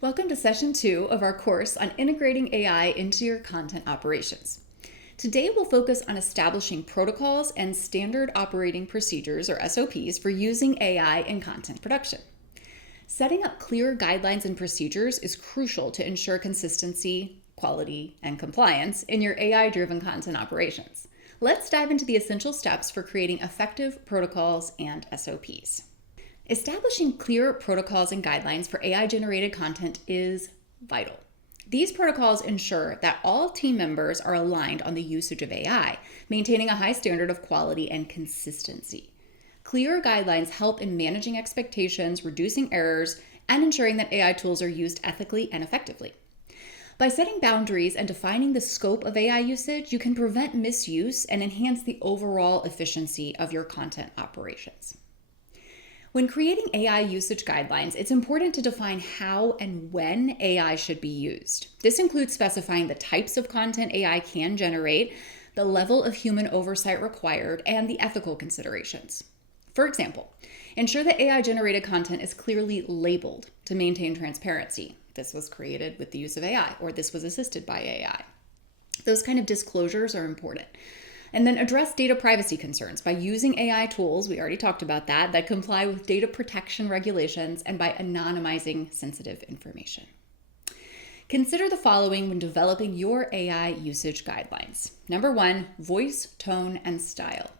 Welcome to session 2 of our course on integrating AI into your content operations. Today we'll focus on establishing protocols and standard operating procedures, or SOPs, for using AI in content production. Setting up clear guidelines and procedures is crucial to ensure consistency, quality, and compliance in your AI-driven content operations. Let's dive into the essential steps for creating effective protocols and SOPs. Establishing clear protocols and guidelines for AI-generated content is vital. These protocols ensure that all team members are aligned on the usage of AI, maintaining a high standard of quality and consistency. Clear guidelines help in managing expectations, reducing errors, and ensuring that AI tools are used ethically and effectively. By setting boundaries and defining the scope of AI usage, you can prevent misuse and enhance the overall efficiency of your content operations. When creating AI usage guidelines, it's important to define how and when AI should be used. This includes specifying the types of content AI can generate, the level of human oversight required, and the ethical considerations. For example, ensure that AI-generated content is clearly labeled to maintain transparency. This was created with the use of AI, or this was assisted by AI. Those kind of disclosures are important. And then address data privacy concerns by using AI tools, we already talked about that comply with data protection regulations and by anonymizing sensitive information. Consider the following when developing your AI usage guidelines. Number 1, voice, tone, and style.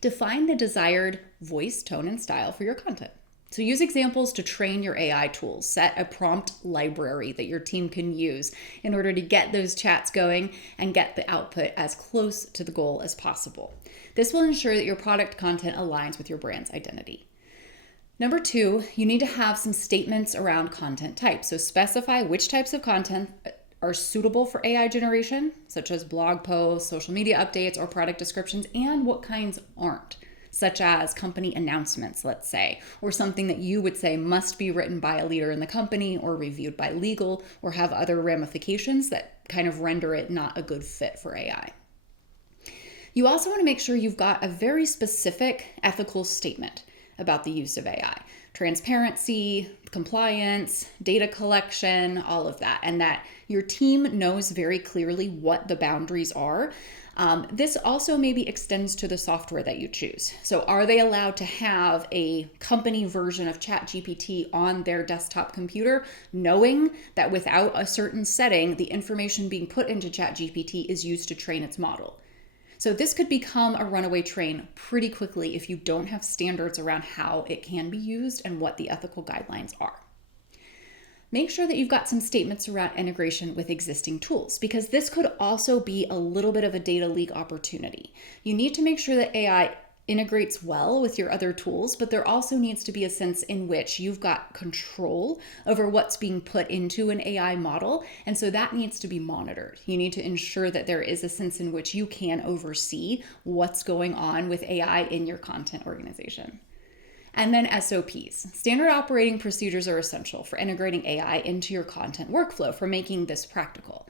Define the desired voice, tone, and style for your content. So use examples to train your AI tools. Set a prompt library that your team can use in order to get those chats going and get the output as close to the goal as possible. This will ensure that your product content aligns with your brand's identity. Number 2, you need to have some statements around content types. So specify which types of content are suitable for AI generation, such as blog posts, social media updates, or product descriptions, and what kinds aren't, such as company announcements, let's say, or something that you would say must be written by a leader in the company or reviewed by legal or have other ramifications that kind of render it not a good fit for AI. You also want to make sure you've got a very specific ethical statement about the use of AI. Transparency, compliance, data collection, all of that, and that your team knows very clearly what the boundaries are. This also maybe extends to the software that you choose. So are they allowed to have a company version of ChatGPT on their desktop computer, knowing that without a certain setting, the information being put into ChatGPT is used to train its model? So this could become a runaway train pretty quickly if you don't have standards around how it can be used and what the ethical guidelines are. Make sure that you've got some statements around integration with existing tools, because this could also be a little bit of a data leak opportunity. You need to make sure that AI integrates well with your other tools, but there also needs to be a sense in which you've got control over what's being put into an AI model, and so that needs to be monitored. You need to ensure that there is a sense in which you can oversee what's going on with AI in your content organization. And then SOPs. Standard operating procedures are essential for integrating AI into your content workflow for making this practical.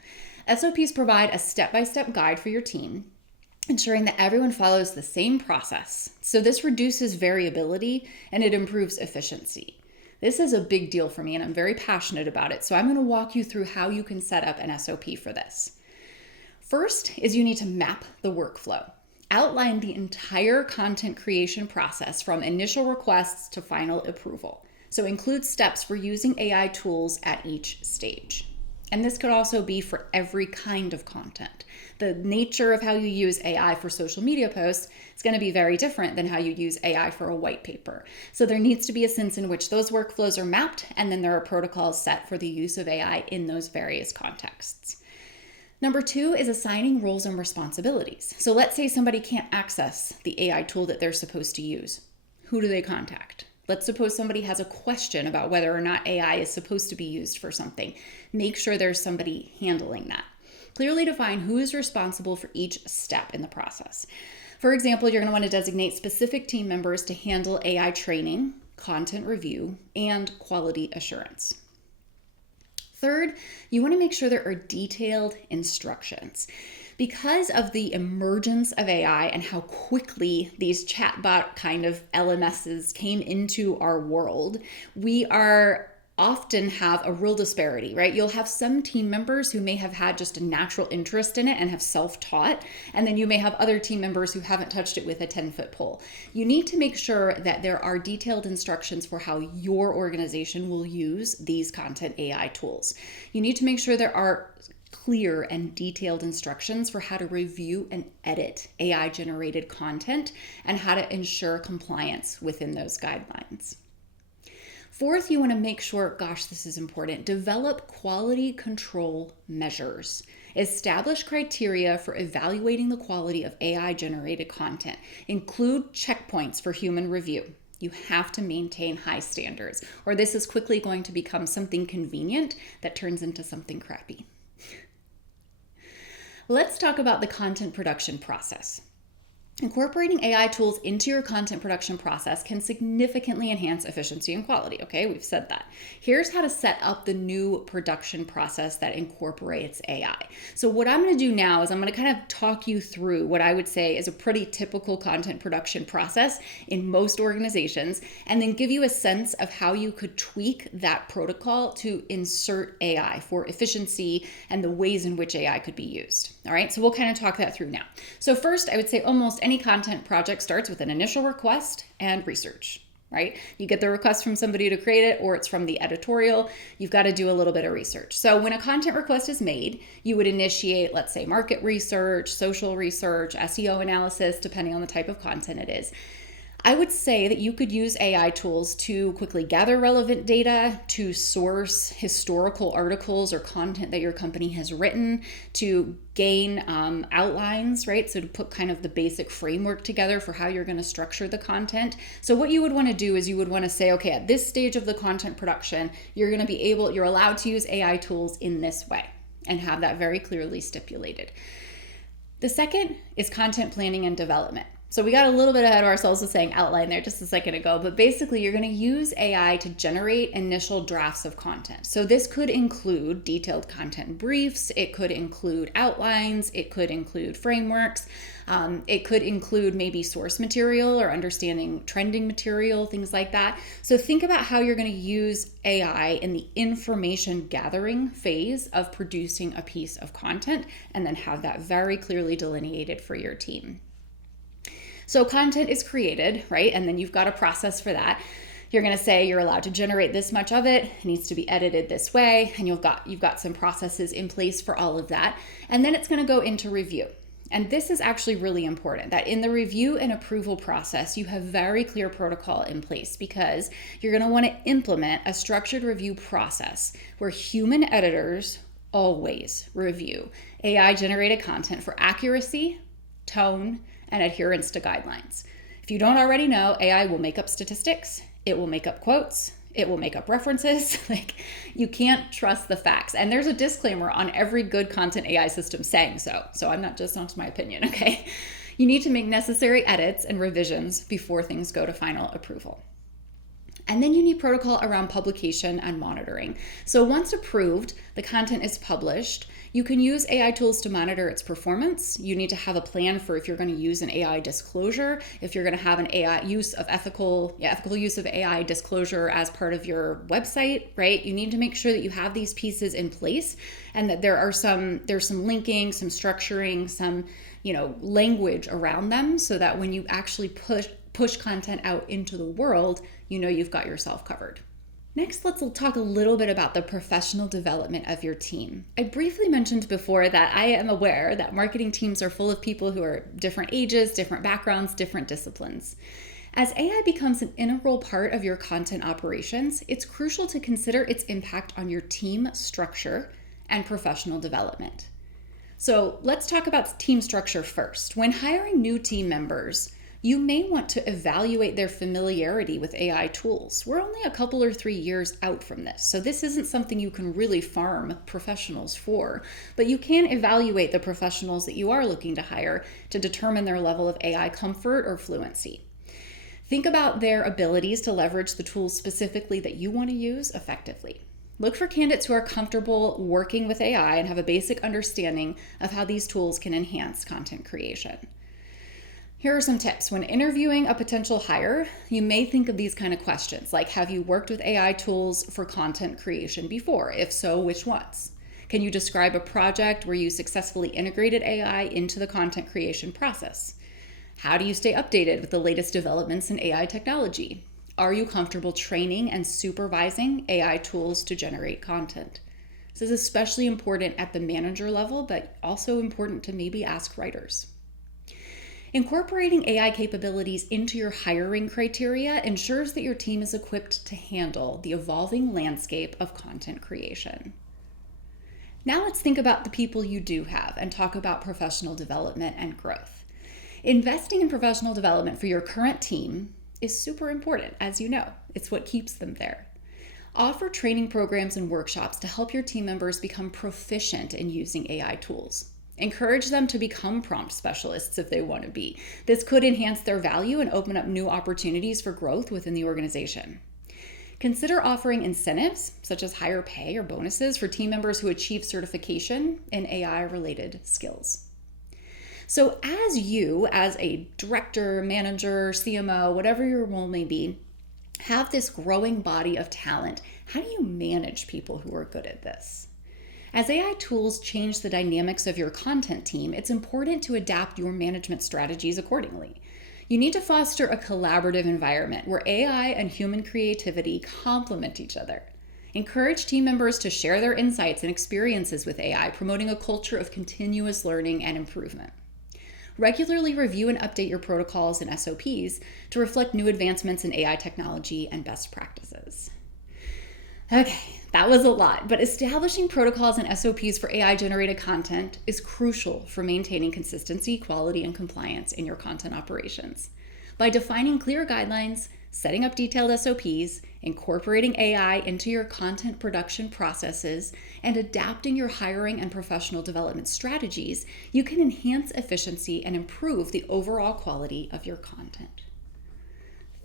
SOPs provide a step-by-step guide for your team, ensuring that everyone follows the same process. So this reduces variability and it improves efficiency. This is a big deal for me and I'm very passionate about it. So I'm going to walk you through how you can set up an SOP for this. First is you need to map the workflow. Outline the entire content creation process from initial requests to final approval. So include steps for using AI tools at each stage. And this could also be for every kind of content. The nature of how you use AI for social media posts is going to be very different than how you use AI for a white paper. So there needs to be a sense in which those workflows are mapped, and then there are protocols set for the use of AI in those various contexts. Number 2 is assigning roles and responsibilities. So let's say somebody can't access the AI tool that they're supposed to use. Who do they contact? Let's suppose somebody has a question about whether or not AI is supposed to be used for something. Make sure there's somebody handling that. Clearly define who is responsible for each step in the process. For example, you're going to want to designate specific team members to handle AI training, content review, and quality assurance. Third, you want to make sure there are detailed instructions. Because of the emergence of AI and how quickly these chatbot kind of LMSs came into our world, we are often have a real disparity, right? You'll have some team members who may have had just a natural interest in it and have self-taught, and then you may have other team members who haven't touched it with a 10-foot pole. You need to make sure that there are detailed instructions for how your organization will use these content AI tools. You need to make sure there are clear and detailed instructions for how to review and edit AI-generated content and how to ensure compliance within those guidelines. Fourth, you want to make sure, gosh, this is important, develop quality control measures. Establish criteria for evaluating the quality of AI-generated content. Include checkpoints for human review. You have to maintain high standards, or this is quickly going to become something convenient that turns into something crappy. Let's talk about the content production process. Incorporating AI tools into your content production process can significantly enhance efficiency and quality. Okay, we've said that. Here's how to set up the new production process that incorporates AI. So what I'm going to do now is I'm going to kind of talk you through what I would say is a pretty typical content production process in most organizations, and then give you a sense of how you could tweak that protocol to insert AI for efficiency and the ways in which AI could be used. All right, so we'll kind of talk that through now. So first, I would say almost any content project starts with an initial request and research, right? You get the request from somebody to create it, or it's from the editorial. You've got to do a little bit of research. So when a content request is made, you would initiate, let's say, market research, social research, SEO analysis, depending on the type of content it is. I would say that you could use AI tools to quickly gather relevant data, to source historical articles or content that your company has written, to gain outlines, right? So to put kind of the basic framework together for how you're going to structure the content. So what you would want to do is you would want to say, okay, at this stage of the content production, you're allowed to use AI tools in this way and have that very clearly stipulated. The second is content planning and development. So we got a little bit ahead of ourselves with saying outline there just a second ago, but basically you're going to use AI to generate initial drafts of content. So this could include detailed content briefs, it could include outlines, it could include frameworks, it could include maybe source material or understanding trending material, things like that. So think about how you're going to use AI in the information gathering phase of producing a piece of content, and then have that very clearly delineated for your team. So content is created, right? And then you've got a process for that. You're going to say you're allowed to generate this much of it. It needs to be edited this way. And you've got some processes in place for all of that. And then it's going to go into review. And this is actually really important, that in the review and approval process, you have very clear protocol in place, because you're going to want to implement a structured review process where human editors always review AI generated content for accuracy, tone, and adherence to guidelines. If you don't already know, AI will make up statistics, it will make up quotes, it will make up references. Like, you can't trust the facts. And there's a disclaimer on every good content AI system saying so. So I'm not just, not my opinion, okay? You need to make necessary edits and revisions before things go to final approval. And then you need protocol around publication and monitoring. So once approved, the content is published. You can use AI tools to monitor its performance. You need to have a plan for if you're going to use an AI disclosure, if you're going to have an AI use of ethical use of AI disclosure as part of your website, right? You need to make sure that you have these pieces in place, and that there's some linking, some structuring, some language around them, so that when you actually push content out into the world, you've got yourself covered. Next, let's talk a little bit about the professional development of your team. I briefly mentioned before that I am aware that marketing teams are full of people who are different ages, different backgrounds, different disciplines. As AI becomes an integral part of your content operations, it's crucial to consider its impact on your team structure and professional development. So let's talk about team structure first. When hiring new team members, you may want to evaluate their familiarity with AI tools. We're only a couple or 3 years out from this, so this isn't something you can really farm professionals for, but you can evaluate the professionals that you are looking to hire to determine their level of AI comfort or fluency. Think about their abilities to leverage the tools specifically that you want to use effectively. Look for candidates who are comfortable working with AI and have a basic understanding of how these tools can enhance content creation. Here are some tips. When interviewing a potential hire, you may think of these kind of questions like, have you worked with AI tools for content creation before? If so, which ones? Can you describe a project where you successfully integrated AI into the content creation process? How do you stay updated with the latest developments in AI technology? Are you comfortable training and supervising AI tools to generate content? This is especially important at the manager level, but also important to maybe ask writers. Incorporating AI capabilities into your hiring criteria ensures that your team is equipped to handle the evolving landscape of content creation. Now let's think about the people you do have and talk about professional development and growth. Investing in professional development for your current team is super important, as you know. It's what keeps them there. Offer training programs and workshops to help your team members become proficient in using AI tools. Encourage them to become prompt specialists if they want to be. This could enhance their value and open up new opportunities for growth within the organization. Consider offering incentives, such as higher pay or bonuses, for team members who achieve certification in AI-related skills. So as a director, manager, CMO, whatever your role may be, have this growing body of talent, how do you manage people who are good at this? As AI tools change the dynamics of your content team, it's important to adapt your management strategies accordingly. You need to foster a collaborative environment where AI and human creativity complement each other. Encourage team members to share their insights and experiences with AI, promoting a culture of continuous learning and improvement. Regularly review and update your protocols and SOPs to reflect new advancements in AI technology and best practices. Okay, that was a lot, but establishing protocols and SOPs for AI-generated content is crucial for maintaining consistency, quality, and compliance in your content operations. By defining clear guidelines, setting up detailed SOPs, incorporating AI into your content production processes, and adapting your hiring and professional development strategies, you can enhance efficiency and improve the overall quality of your content.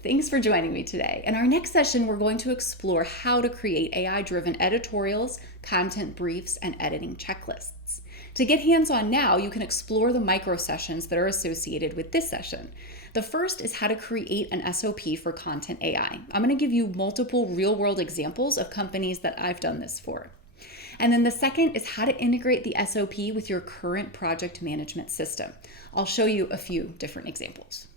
Thanks for joining me today. In our next session, we're going to explore how to create AI-driven editorials, content briefs, and editing checklists. To get hands-on now, you can explore the micro sessions that are associated with this session. The first is how to create an SOP for content AI. I'm going to give you multiple real-world examples of companies that I've done this for. And then the second is how to integrate the SOP with your current project management system. I'll show you a few different examples.